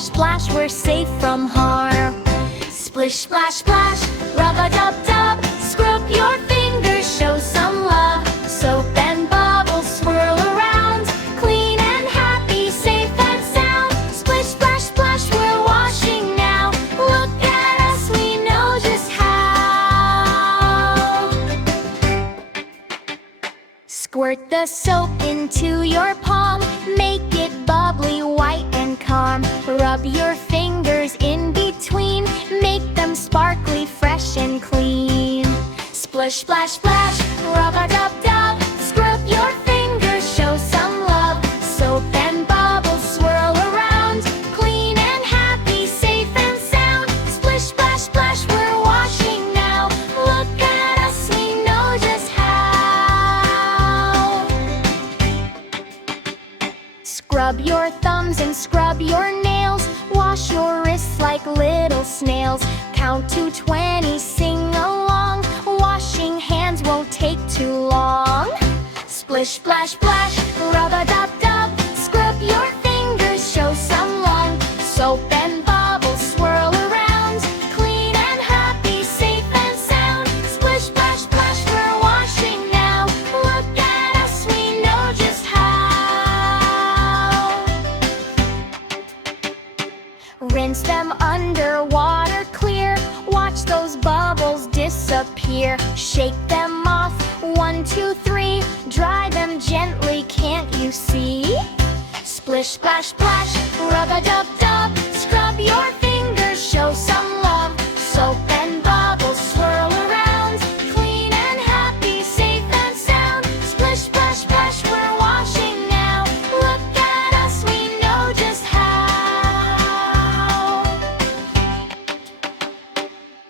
splash, splash, we're safe from harm. Splish, splash, splash, rub-a-dub-dub. Scrub your fingers, show some love. Soap and bubbles swirl around. Clean and happy, safe and sound. Splish, splash, splash, we're washing now. Look at us, we know just how. Squirt the soap into your palm. Make it bubbly, white and calm. Rub your fingers in between. Make them sparkly, fresh and clean. Splish, splash, splash, rub-a-dub-dub. Scrub your fingers, show some love. Soap and bubbles swirl around. Clean and happy, safe and sound. Splish, splash, splash, we're washing now. Look at us, we know just how. Scrub your thumbs and scrub your nails. Wash your wrists like little snails. Count to 20, sing along. Washing hands won't take too long. Splish, splash, splash, rub-a-dub-dub. Scrub your fingers, show some love. Soap and bubbles swirl around. Clean and happy, safe and sound. Splish, splash, splash, we're washing now. Look at us, we know just how. Rinse them underwater clear. Watch those bubbles disappear. Shake them off, 1, 2, 3. Dry them gently, can't you see? Splish, splash, splash, rub-a-dub-dub. Scrub your fingers, show some love. Soap and bubbles swirl around. Clean and happy, safe and sound. Splish, splash, splash, we're washing now. Look at us, we know just how.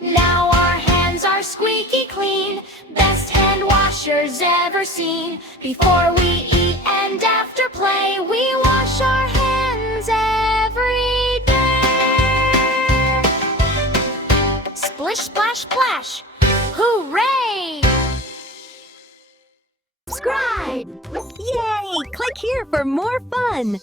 Now our hands are squeaky clean. Best hand washers ever seen. Before we eat and after play, we wash our hands every day. Splish, splash, splash. Hooray! Subscribe! Yay! Click here for more fun!